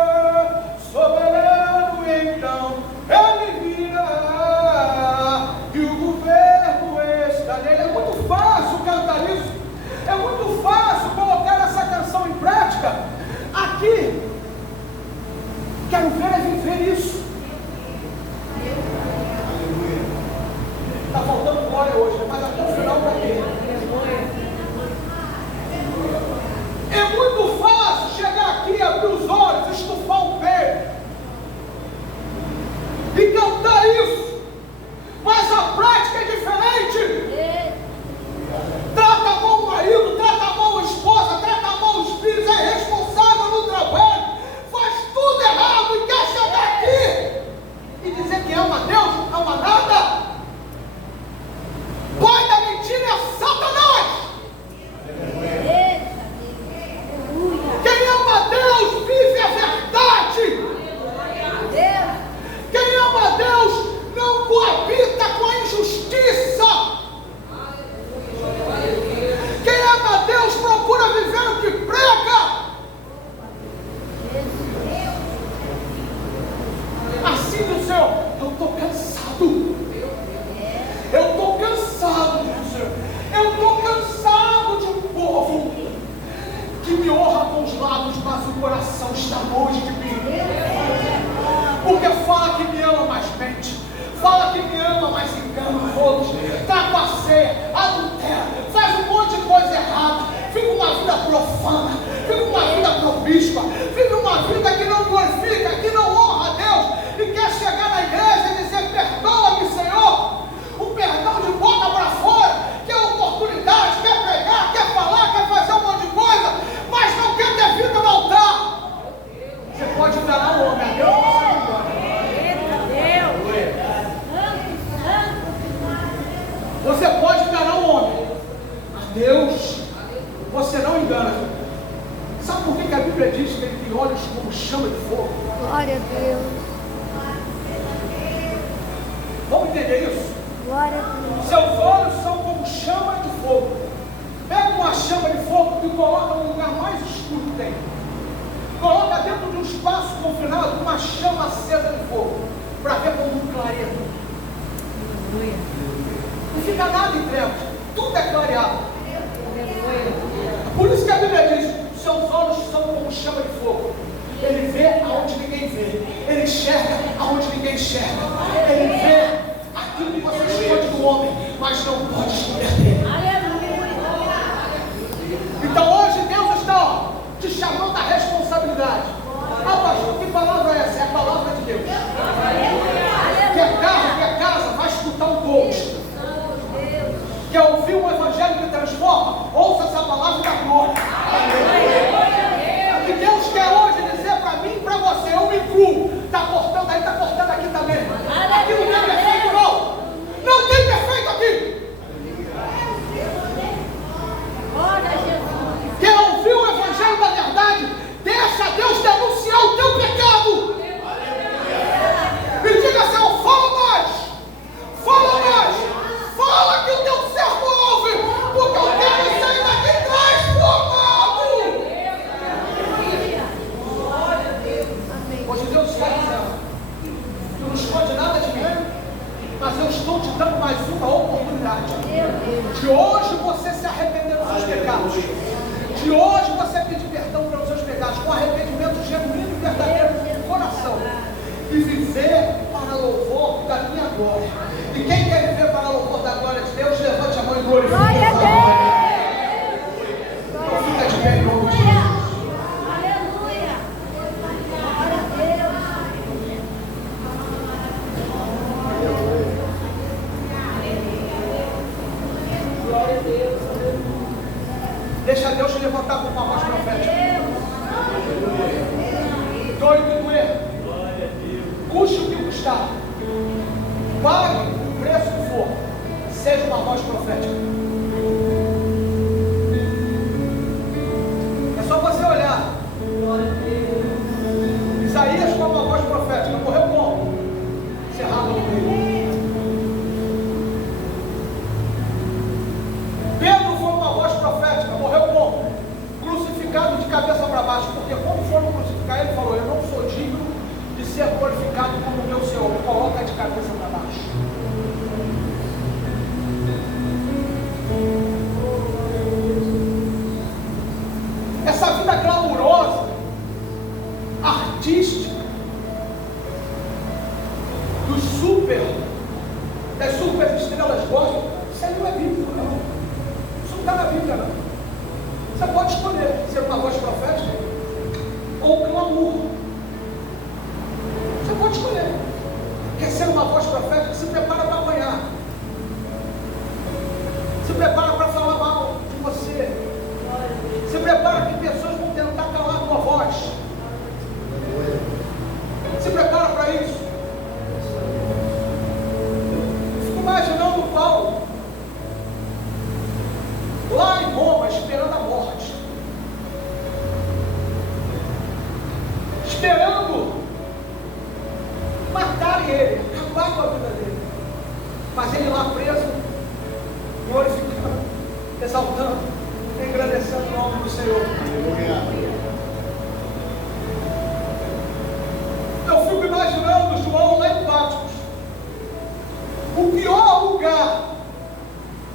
soberano então, ele virá, e o governo está nele. É muito fácil cantar isso, é muito fácil colocar essa canção em prática. Aqui, quero ver é viver isso. Está faltando glória hoje, mas até o final para quê? É muito fácil chegar aqui, abrir os olhos, estufar o peito e cantar isso, mas a prática é diferente. Trata mal o marido, trata mal a esposa, trata mal os filhos, é responsável no trabalho, faz tudo errado e quer chegar aqui e dizer que ama Deus, ama nada. Pai da mentira é Satanás. Quem ama Deus vive lábios, mas o coração está longe de mim. Porque fala que me ama, mas mente. Fala que me ama, mas engana os outros. Trapaceia, adultera, faz um monte de coisa errada. Vive uma vida profana, vive uma vida promíscua, vive uma vida que não glorifica, que não honra a Deus. E quer chegar na igreja e dizer: perdoa-me, Senhor. Um perdão de boca para fora, quer oportunidade, quer pregar, quer falar, quer fazer um monte de coisa, mas não quer ter vida no altar. Você pode enganar o homem, a Deus você não engana. Você pode enganar o homem, a Deus você não engana. Sabe por que a Bíblia diz que ele tem olhos como chama de fogo? Glória a Deus. Vamos entender isso? Glória a Deus. Seus olhos são como chama de fogo. Pega uma chama de fogo e coloca no lugar mais escuro que tem. Coloca dentro de um espaço confinado uma chama acesa de fogo, para ver como clareia. Não fica nada em trevas, tudo é clareado. Por isso que a Bíblia diz: seus olhos são como chama de fogo. Ele vê aonde ninguém vê. Ele enxerga aonde ninguém enxerga. Ele vê aquilo que você esconde do homem, mas não pode esconder dele. Então hoje Deus está te chamando à responsabilidade. Ah, pastor, que palavra é essa? É a palavra de Deus. Quer carro, quer casa, vai escutar um coach. Quer ouvir um evangelho que transforma? Ouça essa palavra da glória. O que Deus quer hoje dizer para mim e para você: eu me incluo. Está cortando aí, está cortando aqui também. Aqui não tem perfeito, não. Não tem perfeito aqui. Quer ouvir o evangelho da verdade? Deixa Deus denunciar o teu pecado. E diga: Senhor, fala mais. Fala mais. Fala que o teu servo ouve, porque eu quero sair daqui transformado. Hoje Deus está dizendo: tu não esconde nada de mim, mas eu estou te dando mais uma oportunidade. De hoje você se arrepender dos seus pecados. De hoje você pedir perdão pelos seus pecados, com arrependimento genuíno e verdadeiro no coração. E viver para louvor da minha glória. E quem quer viver para louvor da glória de Deus, levante a mão e glorifique. Glória a Deus. Então fica de pé em nome de Jesus. Aleluia. Glória a Deus. Glória a Deus. Deixa Deus te levantar com uma voz profética. Doido e doer. Custe o que custar. Pague o preço que for. Seja uma voz profética. É só você olhar. Isaías foi uma voz profética. Morreu como? Cerrado no meio. Pedro foi uma voz profética. Morreu como? Crucificado de cabeça para baixo. Porque quando foram crucificar, ele falou: eu não sou digno de ser glorificado como meu Senhor. Me coloca de cabeça para baixo. Essa vida glamurosa, artística, das super estrelas gospel, isso aí não é bíblico, não. Isso não está na Bíblia, não. Você pode escolher ser uma voz profética ou clamor. Você pode escolher. Quer ser uma voz profética? Se prepara para apanhar. Se prepara para falar mal de você. Se prepara que pessoas vão tentar calar a tua voz. Se prepara para isso. Fico imaginando Paulo lá em Roma, esperando a morte. Esperando matarem ele, acabar com a vida dele. Mas ele lá preso, glorificando, exaltando, engrandecendo o nome do Senhor. Eu fico imaginando João lá em Patmos, o pior lugar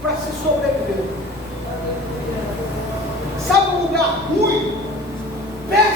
para se sobreviver. Sabe um lugar ruim? Péssimo.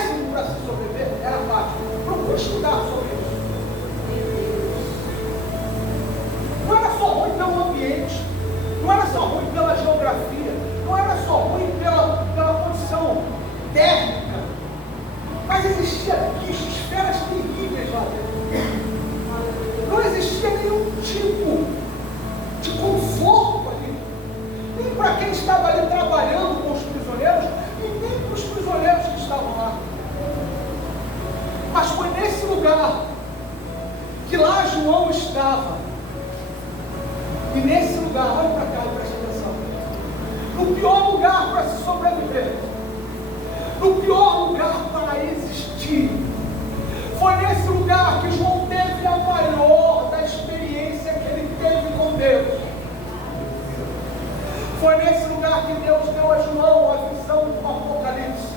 que Deus deu a João a visão do Apocalipse.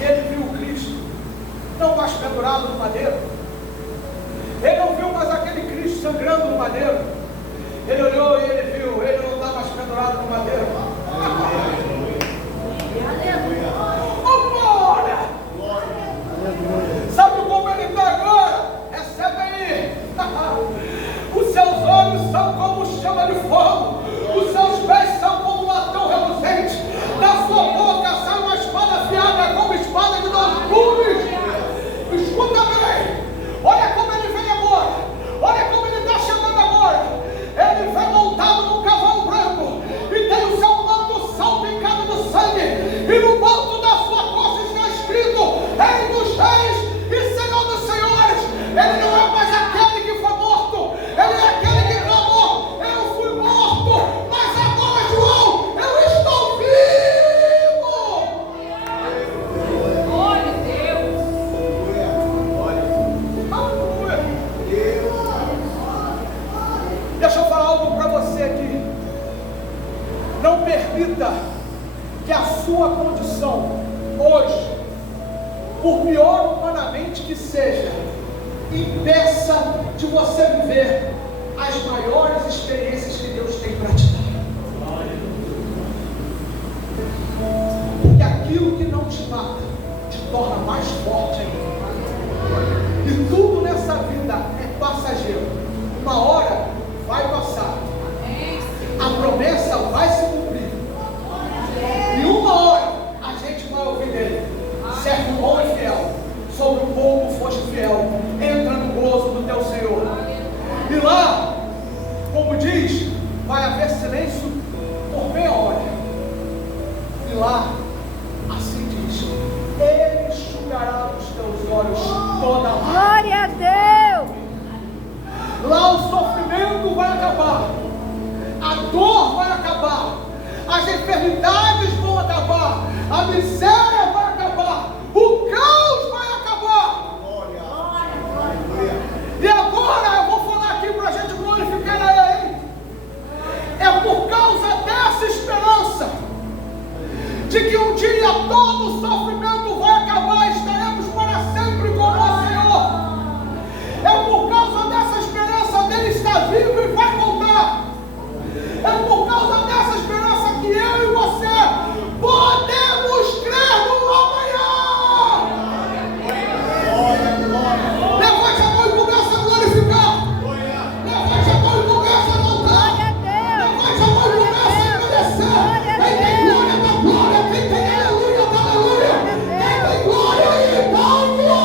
E ele viu o Cristo, não mais pendurado no madeiro. Ele não viu mais aquele Cristo sangrando no madeiro. Ele olhou e ele viu, ele não está mais pendurado no madeiro. Glória! Sabe como ele está agora? Recebe aí. Os seus olhos são como chama de fogo. Os seus pés são como um latão reluzente. Da sua boca sai uma espada afiada como espada de 2 gumes. Escuta bem. Olha como ele vem agora. Olha como ele está chegando agora. Ele vem montado num cavalo branco. E tem o seu manto salpicado de sangue. E no manto da sua costa está escrito: Rei dos reis e Senhor dos senhores. Ele não é mais aquele que foi morto. Ele é aquele que clamou: eu fui morto, mas agora, João, eu estou vivo. Glória a Deus. Aleluia. Deixa eu falar algo para você aqui. Não permita que a sua condição hoje, por pior humanamente que seja, impeça de você viver as maiores experiências que Deus tem para te dar. Porque aquilo que não te mata te torna mais forte ainda. E tudo nessa vida é passageiro. Uma hora vai passar. A promessa vai se cumprir. E uma hora a gente vai ouvir dele: servo bom e fiel, sobre o pouco foste fiel, entra no gozo do teu Senhor. E lá, como diz, vai haver silêncio por meia hora. E lá, assim diz: ele enxugará os teus olhos toda a lágrima. Glória a Deus. Lá o sofrimento vai acabar, a dor vai acabar, as enfermidades vão acabar, a miséria vai acabar, o caos vai acabar. E agora eu vou falar aqui para a gente glorificar a Ele. É por causa dessa esperança de que um dia todo o sofrimento vai acabar e estaremos para sempre com o nosso Senhor. É por causa dessa esperança dele estar vivo e vai voltar. É por causa dessa esperança que eu e você podemos crer no amanhã. Levante a mão e comece a glorificar. Levante a mão e comece a louvar. Levante a mão e comece a agradecer. Quem tem glória da glória, quem tem aleluia da aleluia, quem tem glória aí, dá glória.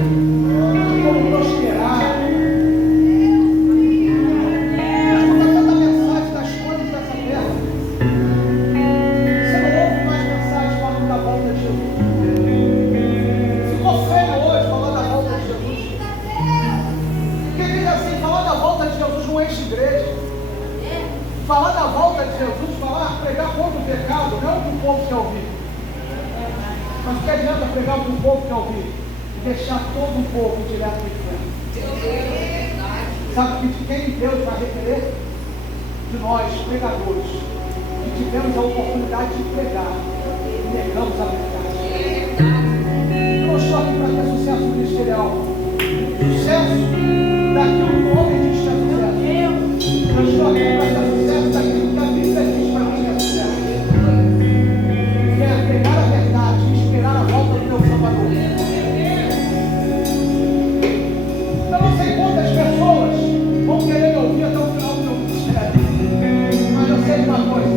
de como prosperar. Escuta tanta mensagem das coisas dessa terra. Você não ouve mais mensagem falando da volta de Jesus. Ficou feio hoje falar da volta de Jesus. Porque diz assim, falar da volta de Jesus não enche igreja. Falar da volta de Jesus, pregar contra o pecado, não é o que o povo quer ouvir. Mas o que adianta pregar o que o povo quer ouvir? E deixar todo o povo direto do inferno. Sabe de quem Deus vai requerer? De nós, pregadores, que tivemos a oportunidade de pregar e negamos a verdade. Eu não estou aqui para ter sucesso ministerial. Sucesso daquilo que o homem diz que é sucesso. Eu estou aqui para ter sucesso daquilo que a Bíblia diz para mim que é sucesso. Que é pregar a verdade e esperar a volta do meu Salvador. Eu não sei quantas pessoas vão querer me ouvir até o final do meu ministério. Mas eu sei de uma coisa.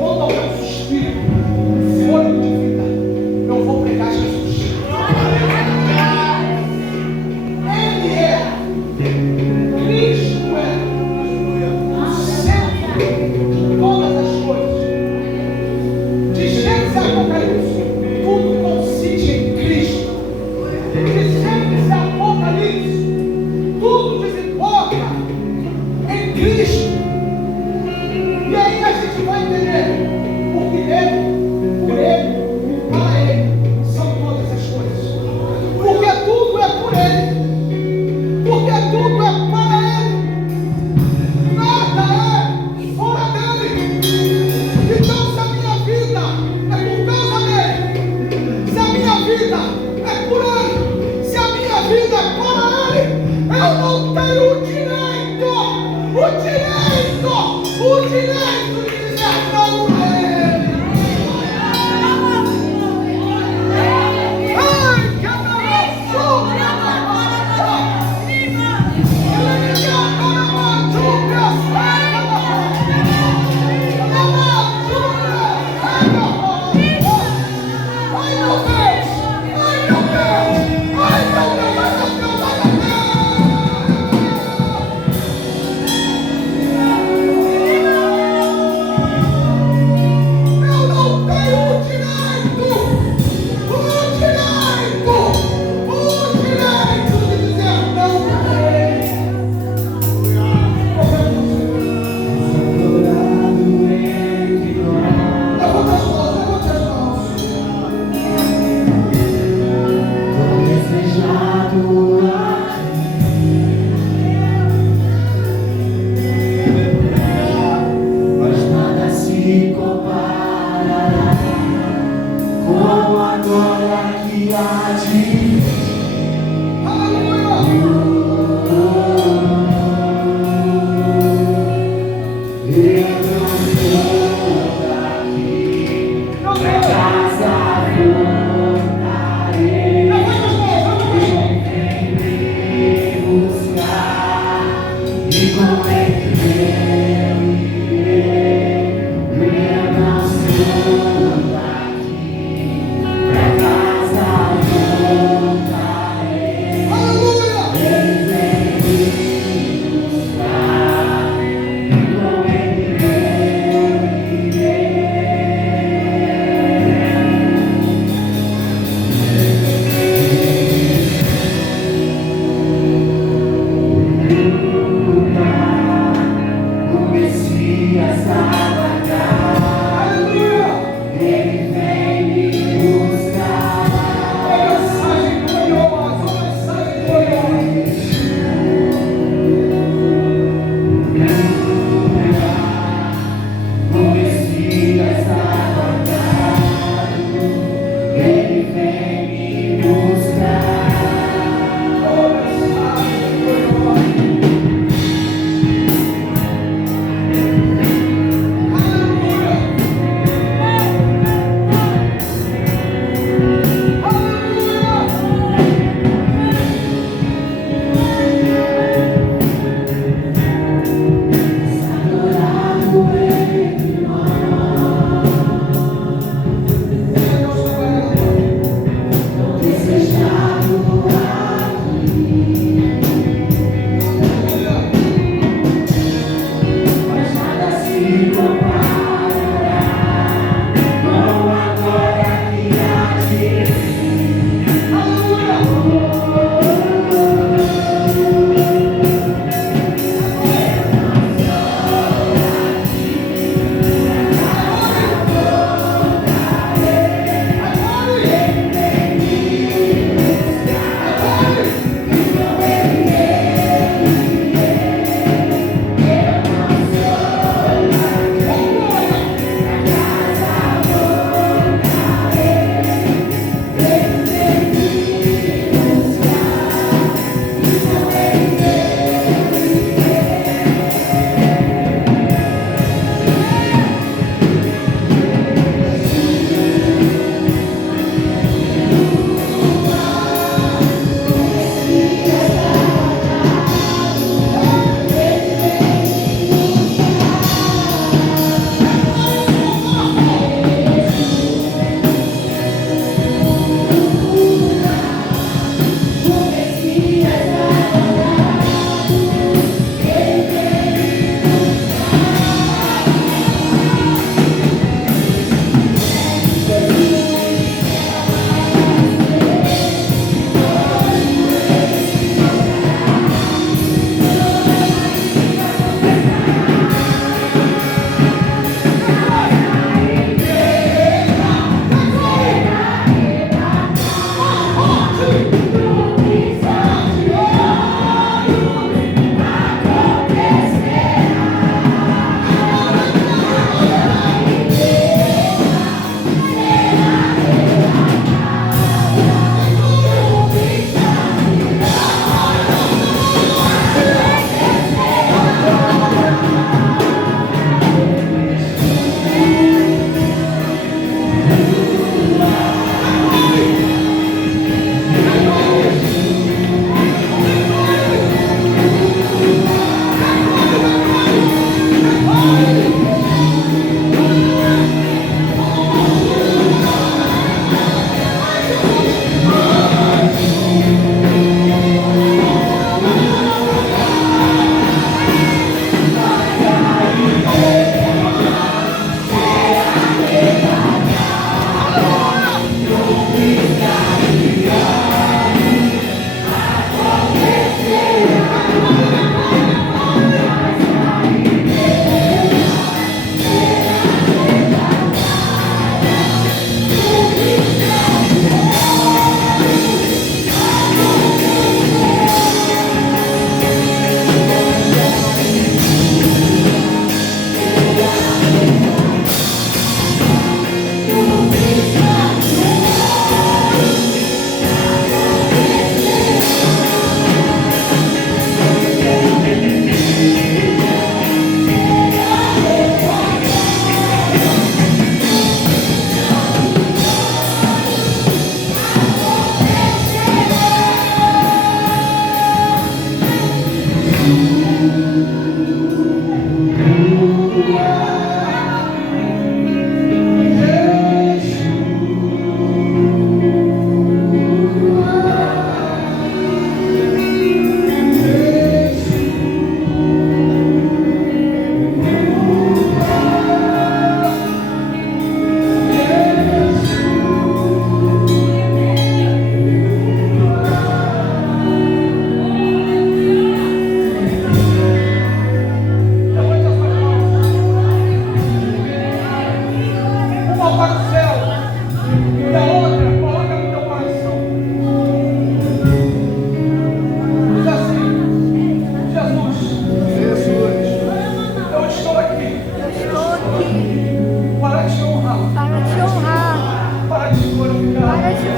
Quando houver um suspiro, um fôlego de vida, eu vou pregar Jesus. Ele é, Cristo é, o centro de todas as coisas. De Gênesis a Apocalipse, tudo consiste em Cristo. De Gênesis a Apocalipse, tudo desemboca em Cristo. E aí a gente vai entender porque Ele, por Ele, para Ele, são todas as coisas. Porque tudo é por Ele. Porque tudo é para Ele. Nada é fora dEle. Então se a minha vida é por causa dEle, se a minha vida é por Ele, se a minha vida é para Ele, eu não tenho o direito de dizer não a Ele. Ai, que abençoe,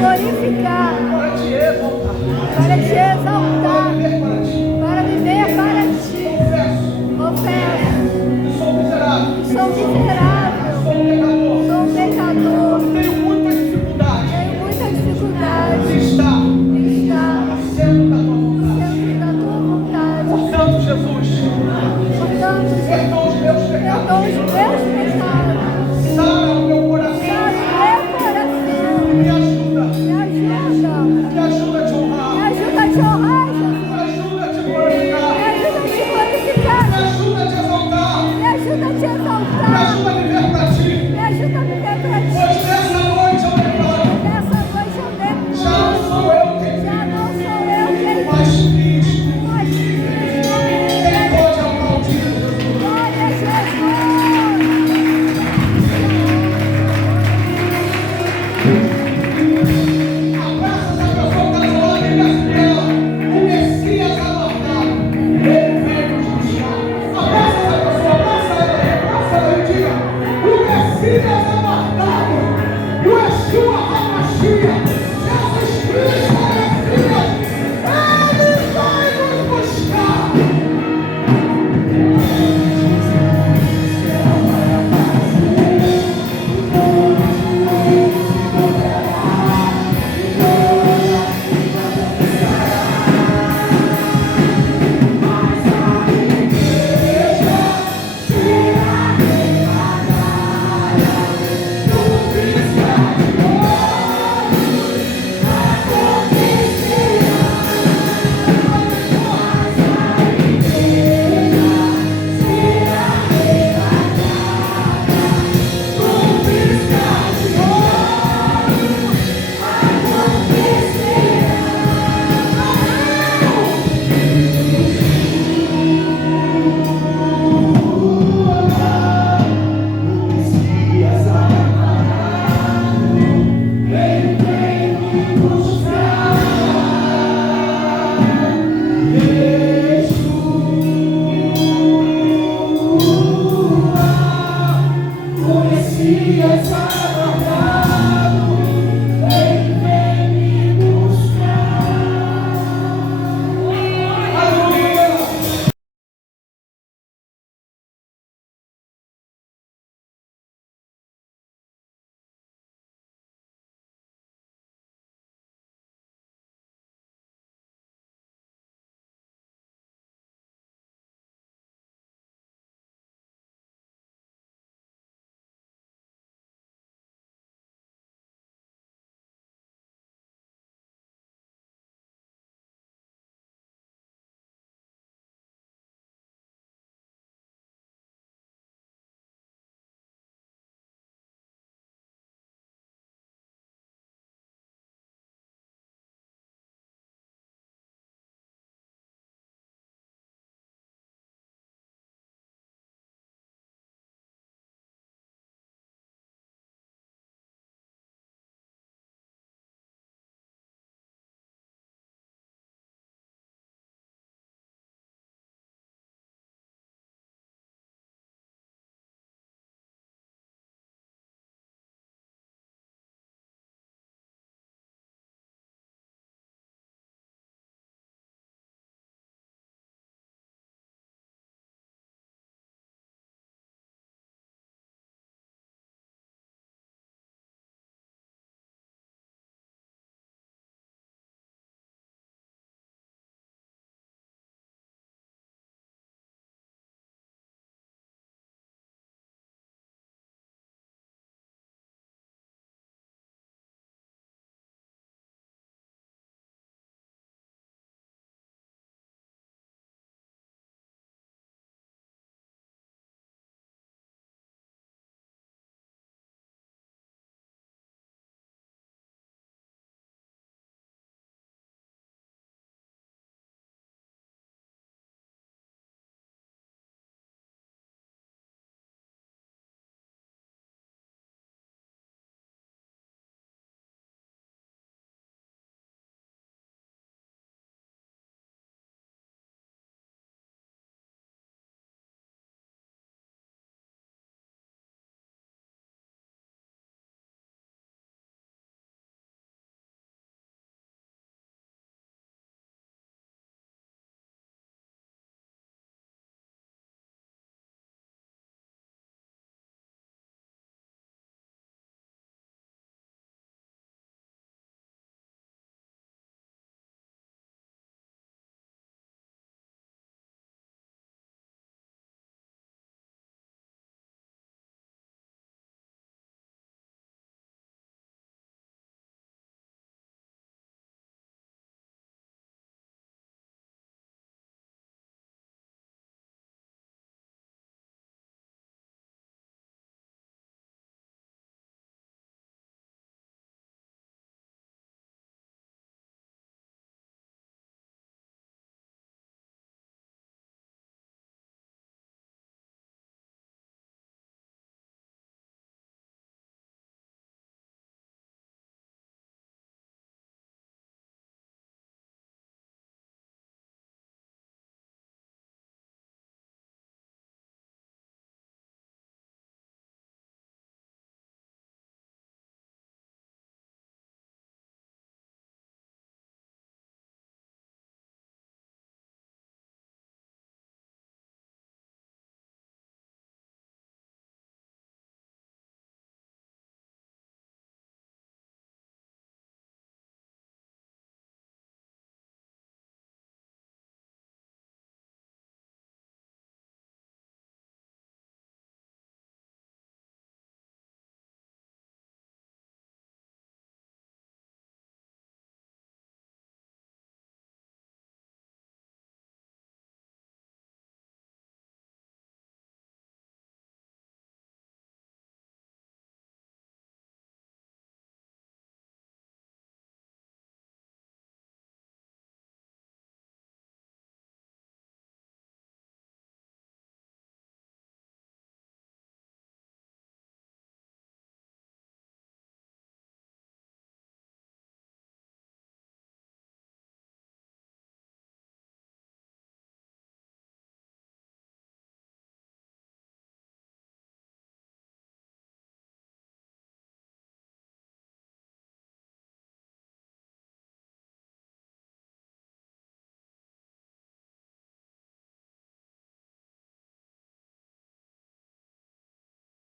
glorificar, para te exaltar. para te exaltar.